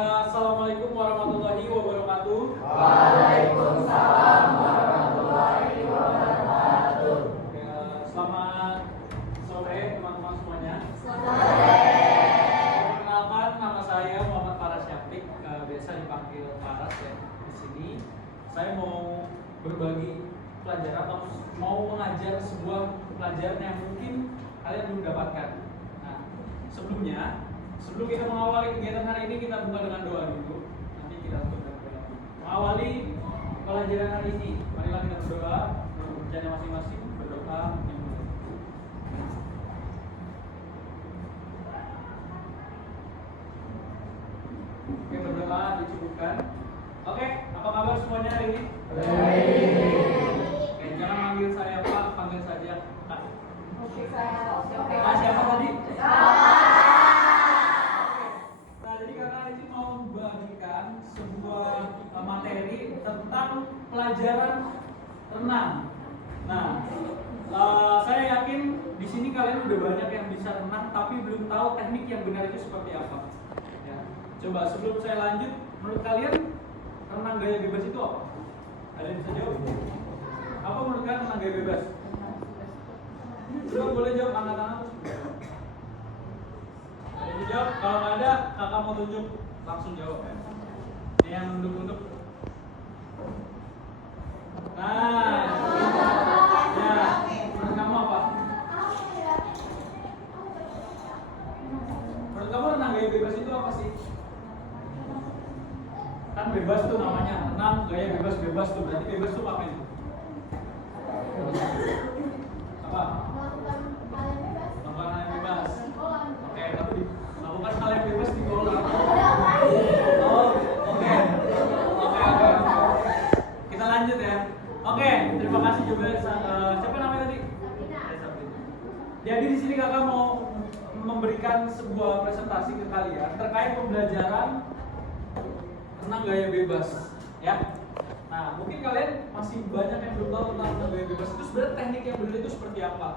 Assalamualaikum warahmatullahi wabarakatuh. Waalaikumsalam warahmatullahi wabarakatuh. Selamat sore teman-teman semuanya. Sore. Perkenalkan, nama saya Muhammad Faras Syafik, biasa dipanggil Faras ya. Di sini saya mau berbagi pelajaran atau mau mengajar sebuah pelajaran yang mungkin kalian belum dapatkan. Nah, sebelum kita mengawali kegiatan hari ini, kita buka dengan doa dulu. Nanti kita tutup dengan doa. Mengawali pelajaran hari ini, marilah kita berdoa, berbacanya masing-masing, berdoa. Oke, berdoa dicukupkan. Oke, apa kabar semuanya hari ini? Oke, jangan manggil saya Pak, panggil saja Kak. Oke. Kak siapa tadi? Nah, jadi karena ini mau membagikan sebuah materi tentang pelajaran renang. Nah, saya yakin di sini kalian udah banyak yang bisa renang, tapi belum tahu teknik yang benar itu seperti apa. Ya. Coba sebelum saya lanjut, menurut kalian renang gaya bebas itu apa? Ada yang bisa jawab? Apa menurut kalian renang gaya bebas? Coba boleh jawab, angkat tangan. Ada yang jawab? Kalau nggak ada, kakak mau tunjuk, langsung jawab ya. Ini yang nunduk-nunduk. Nah, ya, menurut kamu apa? Menurut kamu renang gaya bebas itu apa sih? Kan bebas tuh namanya, renang gaya bebas tuh, berarti bebas tuh apa itu? Apa? Melakukan hal yang bebas. Oke, tapi melakukan hal yang bebas di kolam. Oh, oke. Kita lanjut ya. Oke, terima kasih juga. Siapa namanya tadi? Jadi di sini kakak mau memberikan sebuah presentasi ke kalian terkait pembelajaran renang gaya bebas, ya. Nah, mungkin kalian masih banyak yang belum tahu tentang renang gaya bebas itu sebenarnya teknik yang benar itu seperti apa.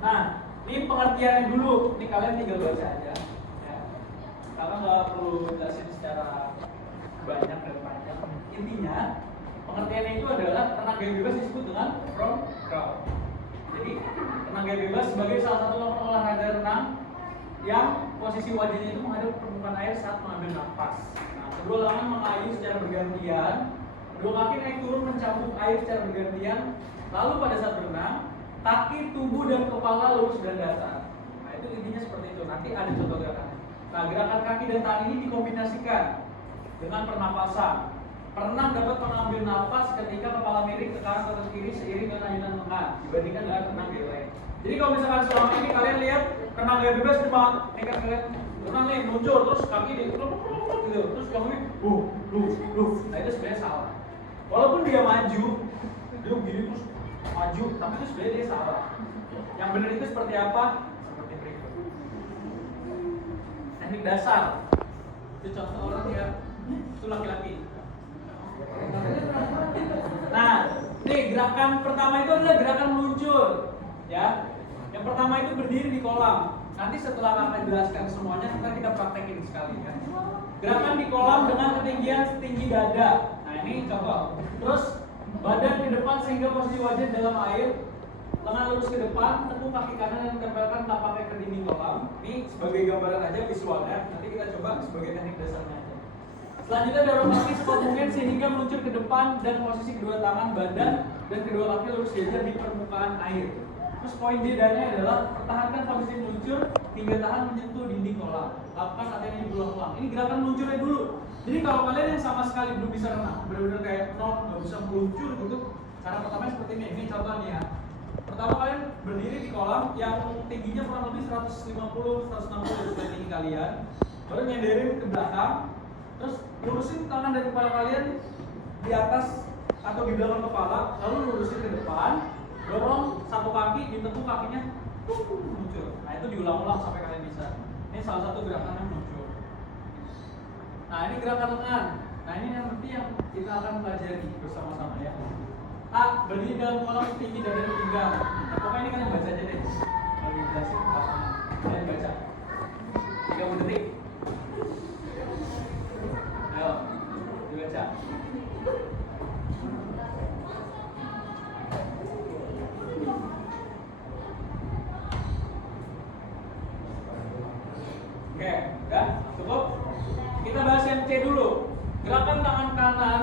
Nah, ini pengertiannya dulu. Ini kalian tinggal baca aja, ya. Karena nggak perlu jelasin secara banyak dan panjang. Intinya, pengertiannya itu adalah renang gaya bebas disebut dengan from crawl. Jadi, renang gaya bebas sebagai salah satu olahraga renang yang posisi wajahnya itu menghadap permukaan air saat mengambil nafas. Nah, kedua lengan mengayuh secara bergantian, kedua kaki naik turun mencambuk air secara bergantian. Lalu pada saat berenang, kaki, tubuh, dan kepala lurus dan datar. Nah, itu intinya seperti itu. Nanti ada contoh gerakan. Nah, gerakan kaki dan tangan ini dikombinasikan dengan pernapasan. Perenang dapat mengambil nafas ketika kepala miring ke kanan atau ke kiri seiring dengan ayunan lengan dibandingkan dengan renang gaya lain. Jadi kalau misalkan selama ini kalian lihat renang gaya bebas cuma nekat kalian renang nih muncul terus kaki di gitu, terus kamu ini nah itu sebenarnya salah. Walaupun dia maju, dia begini terus maju, tapi itu sebenarnya dia salah. Yang benar itu seperti apa? Seperti berikut. Teknik dasar. Itu contoh orang ya, itu laki-laki. Nah, nih gerakan pertama itu adalah gerakan meluncur, ya. Yang pertama itu berdiri di kolam. Nanti setelah kakak jelaskan semuanya, kita praktekin sekali ya. Gerakan di kolam dengan ketinggian setinggi dada. Nah ini contoh. Terus badan ke depan sehingga posisi wajah dalam air, lengan lurus ke depan, tekuk kaki kanan dan tempelkan tapaknya ke dinding kolam. Ini sebagai gambaran aja visualnya. Nanti kita coba sebagai teknik dasarnya aja. Selanjutnya dorong kaki sekuat mungkin sehingga meluncur ke depan dan posisi kedua tangan, badan dan kedua kaki lurus sejajar di permukaan air. Terus poin D-nya adalah pertahankan posisi meluncur hingga tahan menyentuh dinding kolam. Lakukan latihan ini berulang-ulang. Ini gerakan meluncurnya dulu. Jadi kalau kalian yang sama sekali belum bisa renang, benar-benar kayak nggak bisa meluncur gitu, cara pertamanya seperti ini. Ini contohnya ya. Pertama kalian berdiri di kolam yang tingginya kurang lebih 150-160 dari tinggi kalian. Baru nyenderin ke belakang. Terus lurusin tangan dari kepala kalian di atas atau di belakang kepala, lalu lurusin ke depan, dorong satu kaki, ditekuk kakinya, muncul. Nah itu diulang-ulang sampai kalian bisa. Ini salah satu gerakan yang muncul. Nah ini gerakan lengan. Nah ini yang nanti yang kita akan pelajari bersama-sama ya. A. Berdiri dalam kolam setinggi dari pinggang. Nah, pokoknya ini kan yang baca aja deh. Kalau dijelasin kalian baca. 3 detik. Ayo, dibaca. Oke, udah cukup. Kita bahas yang C dulu. Gerakan tangan kanan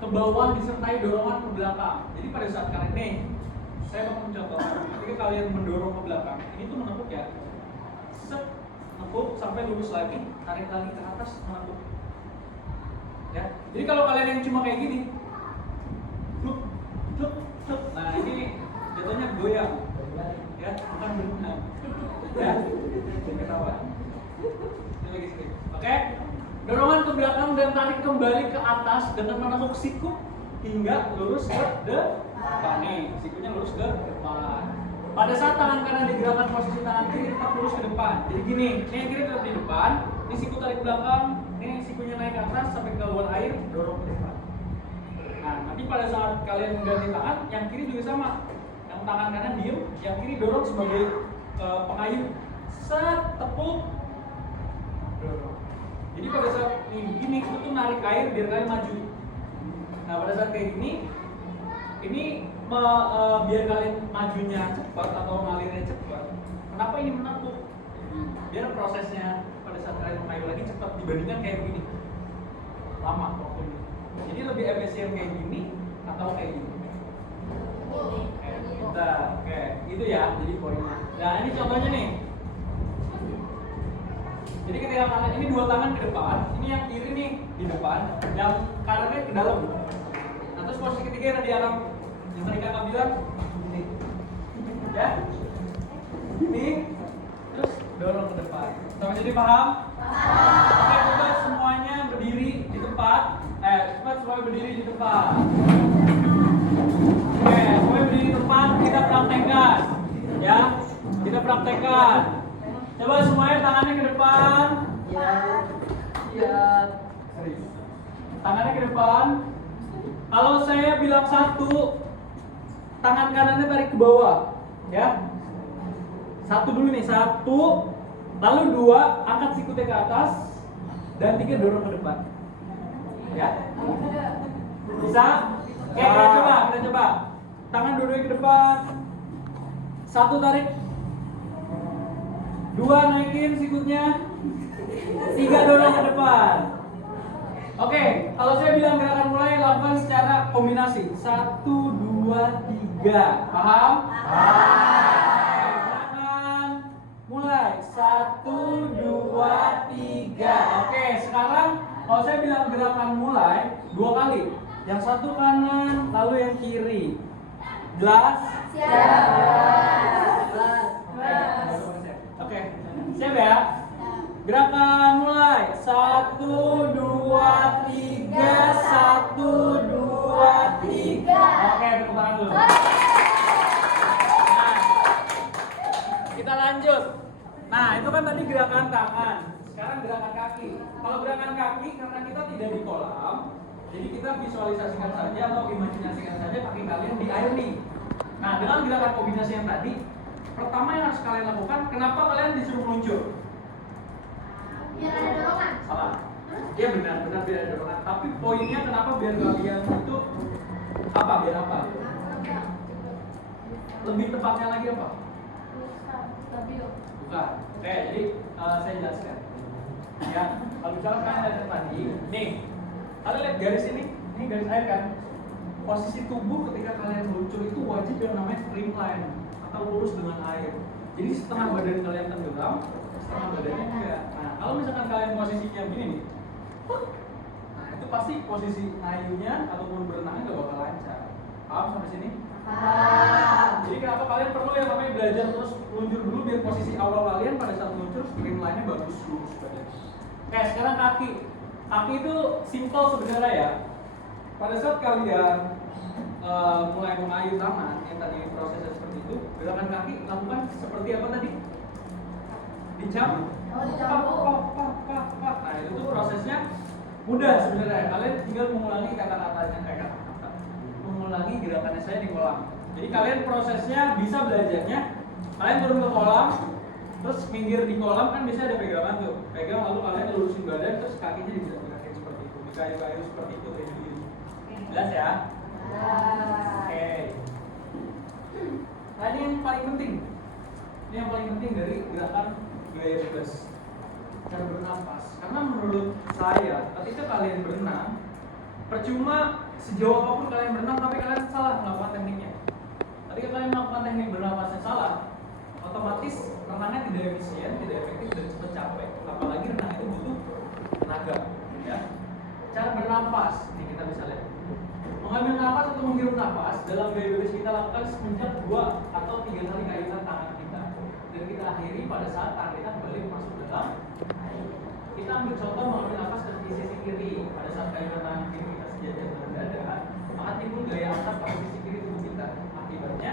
ke bawah disertai dorongan ke belakang. Jadi pada saat kalian nih, saya mau mencontohkan. Ketika kalian mendorong ke belakang, ini tuh menekuk ya. Set, nekuk sampai lurus lagi, tarik lagi ke atas, menekuk. Ya. Jadi kalau kalian yang cuma kayak gini, cuk, cuk, cuk. Nah ini jatuhnya goyang, ya, bukan berenang. Ya, ketawa. Ini lagi sedikit. Oke. Dorongan ke belakang dan tarik kembali ke atas dengan menekuk siku hingga lurus ke depan. Nih, sikunya lurus ke depan. Pada saat tangan kanan digerakkan, posisi tangan kiri tetap lurus ke depan. Jadi gini, ini yang kiri tetap di depan, ini siku tarik belakang, ini sikunya naik ke atas sampai ke bawah air, dorong ke depan. Nah, nanti pada saat kalian mengganti tangan, yang kiri juga sama. Yang tangan kanan diem, yang kiri dorong sebagai pengayuh. Set, tepuk, dorong. Jadi pada saat gini, itu tuh narik air biar kalian maju. Nah, pada saat kayak gini, ini biar kalian majunya cepat atau ngalirnya cepat. Kenapa ini menekuk? Biar prosesnya pada saat kalian mengayuh lagi cepat dibandingkan kayak gini. Lama waktunya. Jadi lebih efisien kayak gini atau kayak gini. Oke, itu ya. Jadi poinnya. Nah, ini contohnya nih. Jadi ketika tangan ini dua tangan ke depan, ini yang kiri nih di depan, yang kanannya ke dalam. Nah, terus posisi ketiga yang di arah yang tadi kakak bilang ini, ya, ini, terus dorong ke depan. Sampai jadi paham? Oke, coba semuanya berdiri di tempat. Cepat semuanya berdiri di tempat. Oke, semuanya berdiri di tempat. Kita praktekkan, ya. Kita praktekkan. Coba semuanya tangannya ke depan. Ya. Tangannya ke depan. Kalau saya bilang 1, tangan kanannya tarik ke bawah, ya. 1 dulu nih, 1, lalu 2, angkat sikutnya ke atas, dan 3 dorong ke depan. Ya. Bisa? Oke, kita coba. Tangan dua-duanya ke depan. 1 tarik. 2 naikin sikutnya. 3 dorong ke depan. Oke, kalau saya bilang gerakan mulai, lakukan secara kombinasi. 1, 2, 3. Paham? Gerakan mulai. 1, 2, 3. Oke, sekarang kalau saya bilang gerakan mulai 2 kali. Yang satu kanan, lalu yang kiri. Jelas? Oke, siap ya? Gerakan mulai. 1, 2, 3. 1, 2, 3. Oke, tepuk tangan dulu. Nah, kita lanjut. Nah, itu kan tadi gerakan tangan. Sekarang gerakan kaki. Kalau gerakan kaki, karena kita tidak di kolam, jadi kita visualisasikan saja atau imajinasikan saja kaki kalian di air nih. Nah, dengan gerakan kombinasi yang tadi, pertama yang harus kalian lakukan, kenapa kalian disuruh meluncur? Biar ada dorongan. Salah. Iya benar biar ada dorongan. Tapi poinnya kenapa biar kalian itu apa? Biar apa? Lebih tepatnya lagi apa? Stabil. Bukan. Oke, jadi saya jelaskan. Ya, kalau misalnya kalian lihat tadi, nih, kalian lihat garis ini garis air kan? Posisi tubuh ketika kalian meluncur itu wajib yang namanya streamline atau lurus dengan air. Jadi setengah badan kalian tenggelam, setengah badannya enggak. Nah, kalau misalkan kalian posisinya gini nih, nah itu pasti posisi ngayunya ataupun berenangnya nggak bakal lancar. Paham sampai sini? Jadi kenapa kalian perlu yang namanya belajar terus meluncur dulu biar posisi awal kalian pada saat meluncur streamline-nya bagus lurus badan. Oke, sekarang kaki. Kaki itu simple sebenarnya ya. Pada saat kalian mulai mengayuh tangan, yang tadi prosesnya seperti itu, gerakan kaki lakukan seperti apa tadi? Dicambuk. Nah, itu tuh prosesnya mudah sebenarnya. Kalian tinggal mengulangi kata-katanya mengulangi gerakannya saya di kolam. Jadi kalian prosesnya bisa belajarnya. Kalian turun ke kolam, Terus minggir di kolam kan biasanya ada pegangan tuh. Pegang lalu kalian lurusin badan terus kakinya digerak-gerakin seperti itu. Dikayu-kayu seperti itu kayak gini. Jelas ya? Oke. Nah ini yang paling penting. Ini yang paling penting dari gerakan gaya bebas. Cara bernapas. Karena menurut saya ketika kalian berenang, percuma sejauh apapun kalian berenang tapi kalian salah melakukan tekniknya. Ketika kalian melakukan teknik bernapasnya salah, otomatis renangnya tidak efisien, tidak efektif dan cepat capek. Apalagi renang itu butuh tenaga. Ya. Cara bernapas, ini kita bisa lihat. Mengambil nafas atau menghirup nafas dalam gaya bebas kita lakukan semenjak 2 atau 3 kali kayutan tangan kita. Dan kita akhiri pada saat tangan kita kembali masuk ke dalam air. Kita ambil contoh mengambil nafas dari sisi kiri. Pada saat kayutan tangan kiri kita sejajar dengan dada, maka timbul gaya angkat pada sisi kiri tubuh kita. Akibatnya,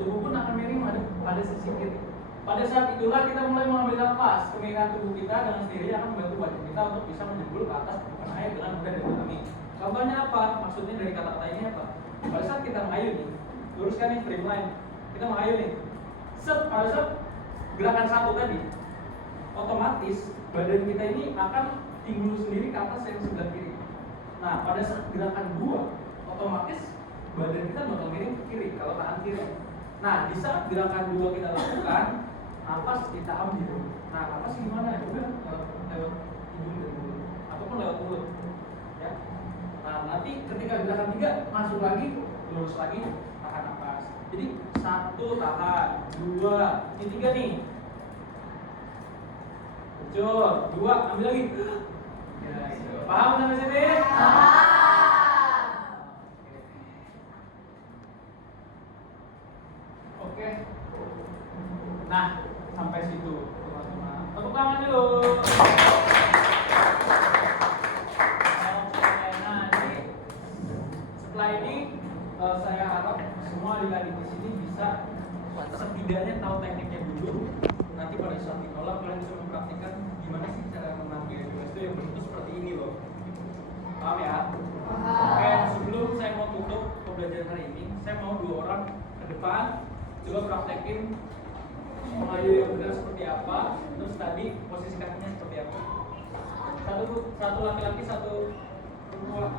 tubuh pun akan miring pada sisi kiri. Pada saat itulah kita mulai mengambil nafas. Kemiringan tubuh kita dengan sendirinya akan membantu badan kita untuk bisa menjebol ke atas permukaan air dengan mudah dan alami. Contohnya apa? Maksudnya dari kata-kata ini apa? Pada saat kita mengayun nih, luruskan nih streamline. Kita mengayun nih. Pada saat gerakan satu tadi, otomatis badan kita ini akan timbul sendiri ke atas yang sebelah kiri. Nah, pada saat gerakan 2, otomatis badan kita bakal miring ke kiri kalau tangan kiri. Nah, di saat gerakan 2 kita lakukan, nafas kita ambil. Nah, nafas gimana? Udah lewat hidung dan mulut, ataupun lewat mulut. Ya. Nah, nanti ketika gerakan 3 masuk lagi, lurus lagi, tahan nafas. Jadi 1 tahan, 2, ini 3 nih. Betul, 2 ambil lagi. Ya, gitu. Paham sampai sini? Oke. Nah, sampai situ teman-teman. Tepuk tangan dulu. Oke, nah jadi setelah ini saya harap semua adik-adik di sini bisa setidaknya tahu tekniknya dulu. Nanti pada saat di kolam kalian bisa mempraktikkan gimana sih cara menang gaya bebas itu yang bentuk seperti ini loh. Paham ya? Oke, sebelum saya mau tutup pembelajaran hari ini, saya mau 2 orang ke depan coba praktekin mengayu yang benar seperti apa, terus tadi posisi kakinya seperti apa. Satu laki-laki, 1 perempuan.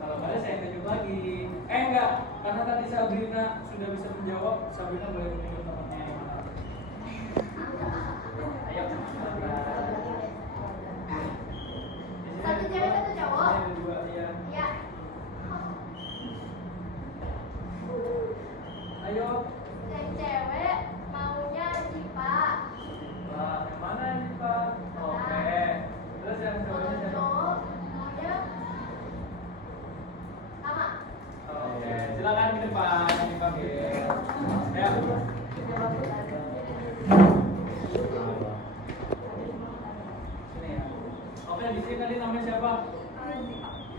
Kalau nggak ada saya tunjuk lagi. Enggak, karena tadi Sabrina sudah bisa menjawab. Sabrina boleh menunjuk temannya yang mana. Ayo. Satu cewek, 1 cowok. Ada 2 ya. Ya. Ayo. Yang cewek maunya Jipa. Nah, yang mana ini Pak? Oke. Terus yang cowoknya siapa? Cowok maunya sama. Oke, silakan ke depan dipakai. Ya. Sini ya. Oke, di sini tadi namanya siapa?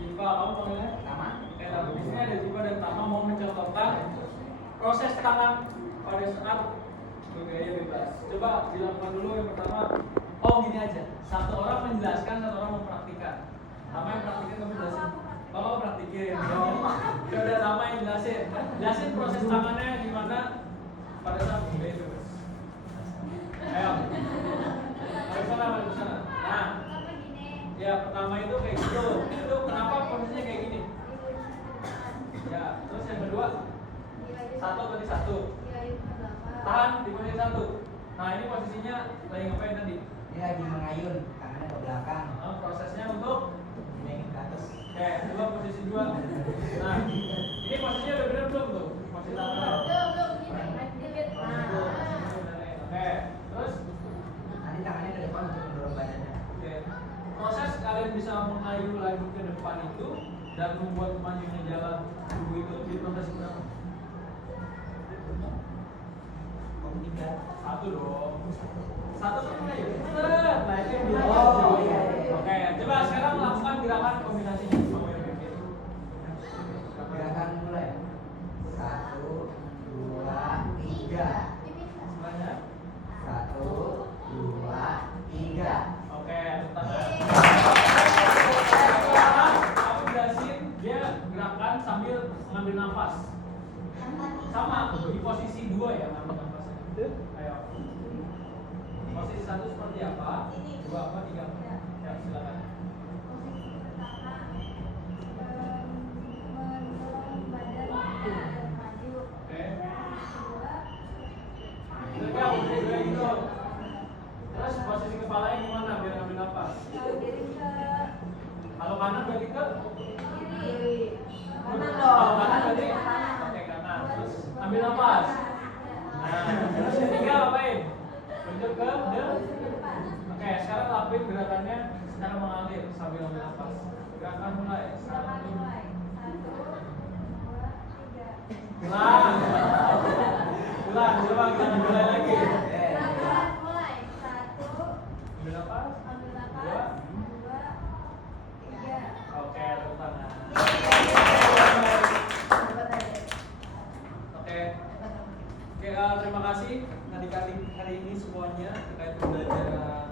Jipa, kamu panggilnya? Tama. Oke, lalu di sini ada Jipa dan Tama mau mencontohkan proses tangan pada saat bergaya bebas. Coba dilakukan dulu yang pertama. Oh, gini aja. 1 orang menjelaskan, 1 orang mempraktikkan. Tama yang praktikin, kamu jelasin. Kalau praktikin, ya udah Tama yang jelasin. Jelasin proses tangannya gimana pada saat bergaya bebas. Ayo. Ayo sana, ayo sana. Nah, ya pertama itu kayak gitu. Itu kenapa posisinya kayak gini? Ya, terus yang kedua, 1 tadi 1. Tahan di posisi 1. Nah, ini posisinya lagi ngapain tadi? Dia lagi mengayun, tangannya ke belakang. Nah, prosesnya untuk Dinaikin ke atas. oke, coba posisi 2. Nah, ini posisinya udah bener belum tuh? Posisi tangannya. Oke, terus Nanti tangannya ke depan untuk mendorong badannya. oke. Proses kalian bisa mengayu lagi ke depan itu dan membuat majunya jalan tubuh itu di proses berapa? 3. 1 dong. 1 tuh mengayu. Nah, itu yang bilang. Oh, iya. Oke, coba sekarang lakukan gerakan kombinasinya. Gerakan mulai. 1, 2, 3. Selanjutnya. 1, 2, 3. Oke, sekarang aku jelasin dia gerakan sambil mengambil nafas. Sama di posisi 2 ya ngambil nafasnya. Ayo. Silakan mulai. Silakan mulai. 1, 2, 3. Ulang. Ulang, coba kita mulai lagi. Silakan mulai. 1, Ambil nafas. ambil nafas. 2. 2, 3. Oke, tepuk tangan. Oke. Oke, terima kasih adik-adik hari ini semuanya terkait pembelajaran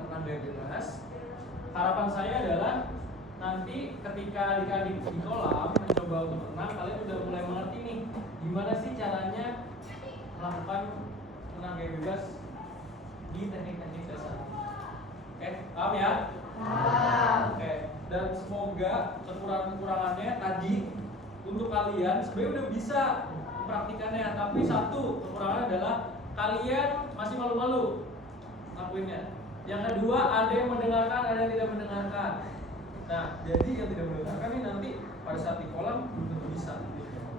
renang bebas. Harapan saya adalah nanti ketika adik-adik di kolam mencoba untuk renang, kalian udah mulai mengerti nih gimana sih caranya melakukan renang bebas di teknik-teknik dasar. Oke, paham ya? Oke, dan semoga kekurangan-kekurangannya tadi untuk kalian sebenarnya udah bisa mempraktikannya, tapi satu kekurangan adalah kalian masih malu-malu lakuinnya. Yang kedua, ada yang mendengarkan, ada yang tidak mendengarkan. Nah, jadi yang tidak mendengarkan ini nanti pada saat di kolam belum tentu bisa.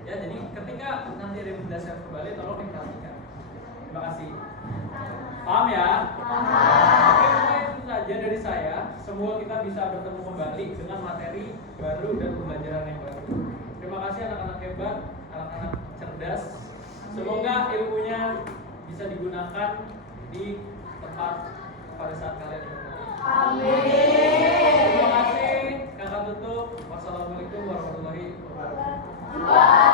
Ya, jadi ketika nanti ada yang menjelaskan kembali, tolong diperhatikan. Terima kasih. Paham ya? Oke, mungkin itu saja dari saya. Semoga kita bisa bertemu kembali dengan materi baru dan pembelajaran yang baru. Terima kasih anak-anak hebat, anak-anak cerdas. Semoga ilmunya bisa digunakan di tempat pada saat kalian bertemu. Amin. Terima kasih. Kakak tutup. Wassalamualaikum warahmatullahi wabarakatuh. Waalaikumsalam.